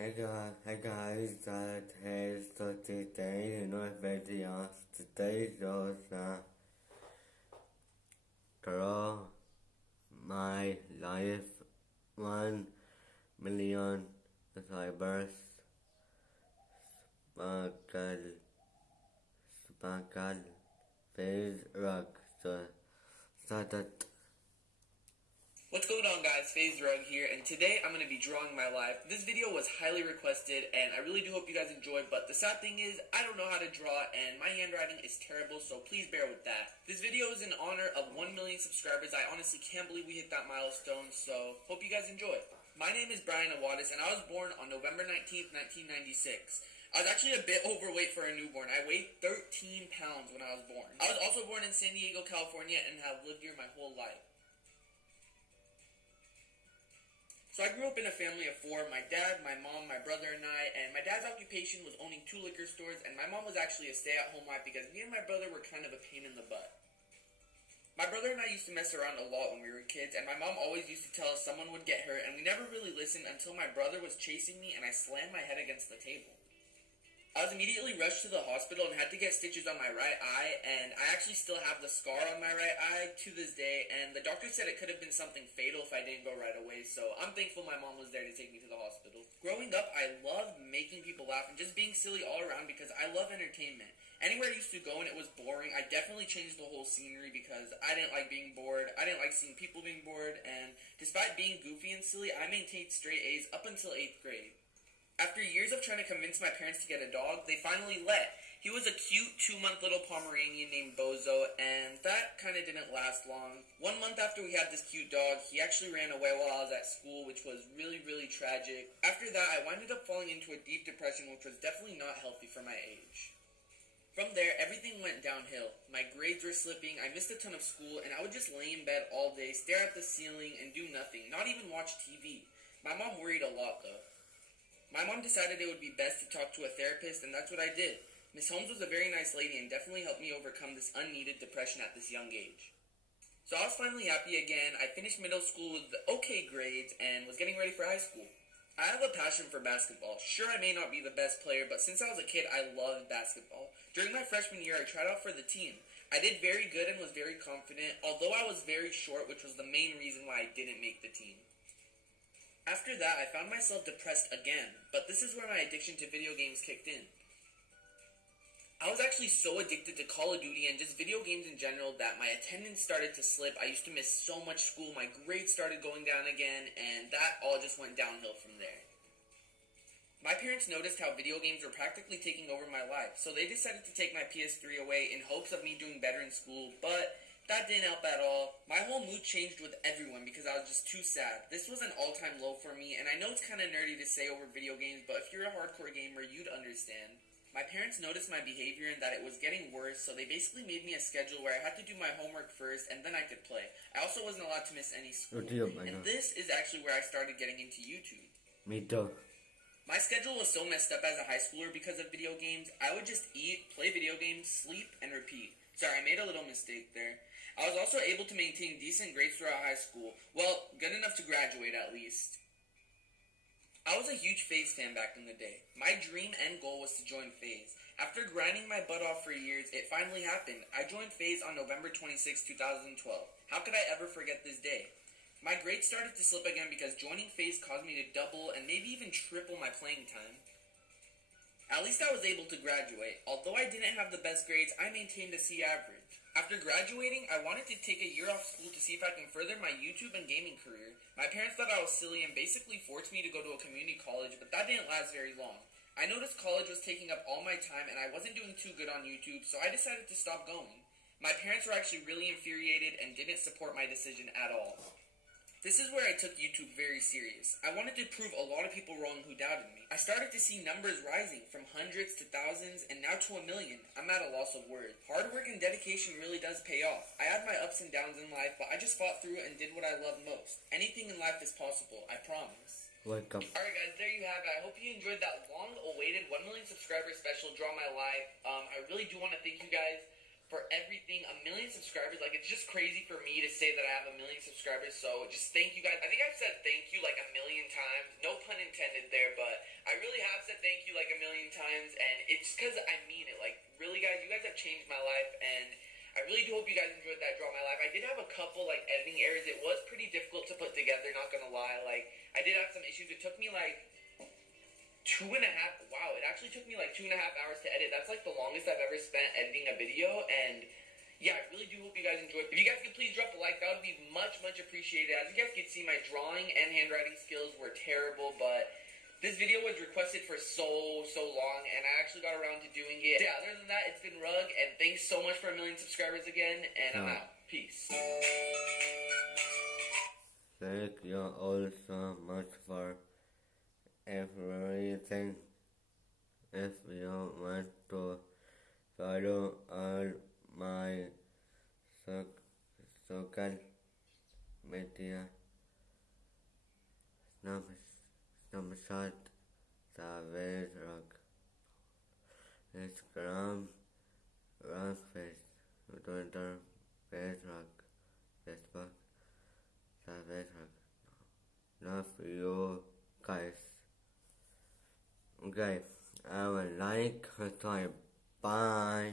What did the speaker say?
Hey guys, today in our video, today shows draw my life 1 million subscribers sparkle sparkle phase rock started. What's going on, guys? Faze here, and today I'm going to be drawing my life. This video was highly requested, and I really do hope you guys enjoy, but the sad thing is, I don't know how to draw, and my handwriting is terrible, so please bear with that. This video is in honor of 1 million subscribers. I honestly can't believe we hit that milestone, so hope you guys enjoy. My name is Brian Awadis, and I was born on November 19th, 1996. I was actually a bit overweight for a newborn. I weighed 13 pounds when I was born. I was also born in San Diego, California, and have lived here my whole life. So I grew up in a family of four: my dad, my mom, my brother, and I. And my dad's occupation was owning 2 liquor stores, and my mom was actually a stay-at-home wife because me and my brother were kind of a pain in the butt. My brother and I used to mess around a lot when we were kids, and my mom always used to tell us someone would get hurt, and we never really listened until my brother was chasing me and I slammed my head against the table. I was immediately rushed to the hospital and had to get stitches on my right eye, and I actually still have the scar on my right eye to this day, and the doctor said it could have been something fatal if I didn't go right away, so I'm thankful my mom was there to take me to the hospital. Growing up, I loved making people laugh and just being silly all around because I love entertainment. Anywhere I used to go and it was boring, I definitely changed the whole scenery because I didn't like being bored, I didn't like seeing people being bored, and despite being goofy and silly, I maintained straight A's up until 8th grade. After years of trying to convince my parents to get a dog, they finally let. He was a cute 2-month little Pomeranian named Bozo, and that kind of didn't last long. 1 month after we had this cute dog, he actually ran away while I was at school, which was really, really tragic. After that, I winded up falling into a deep depression, which was definitely not healthy for my age. From there, everything went downhill. My grades were slipping, I missed a ton of school, and I would just lay in bed all day, stare at the ceiling, and do nothing, not even watch TV. My mom worried a lot, though. My mom decided it would be best to talk to a therapist, and that's what I did. Miss Holmes was a very nice lady and definitely helped me overcome this unneeded depression at this young age. So I was finally happy again. I finished middle school with okay grades and was getting ready for high school. I have a passion for basketball. Sure, I may not be the best player, but since I was a kid, I loved basketball. During my freshman year, I tried out for the team. I did very good and was very confident, although I was very short, which was the main reason why I didn't make the team. After that, I found myself depressed again, but this is where my addiction to video games kicked in. I was actually so addicted to Call of Duty and just video games in general that my attendance started to slip. I used to miss so much school, my grades started going down again, and that all just went downhill from there. My parents noticed how video games were practically taking over my life, so they decided to take my PS3 away in hopes of me doing better in school, but that didn't help at all. My whole mood changed with everyone because I was just too sad. This was an all-time low for me, and I know it's kind of nerdy to say over video games, but if you're a hardcore gamer, you'd understand. My parents noticed my behavior and that it was getting worse, so they basically made me a schedule where I had to do my homework first, and then I could play. I also wasn't allowed to miss any school. And this is actually where I started getting into YouTube. Me too. My schedule was so messed up as a high schooler because of video games. I would just eat, play video games, sleep, and repeat. Sorry, I made a little mistake there. I was also able to maintain decent grades throughout high school. Well, good enough to graduate at least. I was a huge FaZe fan back in the day. My dream and goal was to join FaZe. After grinding my butt off for years, it finally happened. I joined FaZe on November 26, 2012. How could I ever forget this day? My grades started to slip again because joining FaZe caused me to double and maybe even triple my playing time. At least I was able to graduate. Although I didn't have the best grades, I maintained a C average. After graduating, I wanted to take a year off school to see if I can further my YouTube and gaming career. My parents thought I was silly and basically forced me to go to a community college, but that didn't last very long. I noticed college was taking up all my time and I wasn't doing too good on YouTube, so I decided to stop going. My parents were actually really infuriated and didn't support my decision at all. This is where I took YouTube very serious. I wanted to prove a lot of people wrong who doubted me. I started to see numbers rising from hundreds to thousands and now to 1 million. I'm at a loss of words. Hard work and dedication really does pay off. I had my ups and downs in life, but I just fought through it and did what I love most. Anything in life is possible, I promise. Welcome. Alright guys, there you have it. I hope you enjoyed that long-awaited 1 million subscriber special, Draw My Life. I really do want to thank you guys for everything. 1 million subscribers, like, it's just crazy for me to say that I have 1 million subscribers, so just thank you guys. I think I've said thank you like 1 million times, no pun intended there, but I really hope you guys enjoyed that Draw My Life. I did have a couple like editing errors. It was pretty difficult to put together, not gonna lie. Like, I did have some issues. It took me like 2.5, wow, it actually took me like 2.5 hours to edit. That's like the longest I've ever spent editing a video, and yeah, I really do hope you guys enjoyed. If you guys could please drop a like, that would be much appreciated. As you guys can see, my drawing and handwriting skills were terrible, but this video was requested for so long, and I actually got around to doing it. Yeah, other than that, it's been Rug, and thanks so much for 1 million subscribers again, and I'm out. Peace. Thank you all so much for everything. If you want to follow all my social media, Snapchat, faze, Instagram, Twitter, Facebook, faze. Love you guys. Okay, I would like to say bye.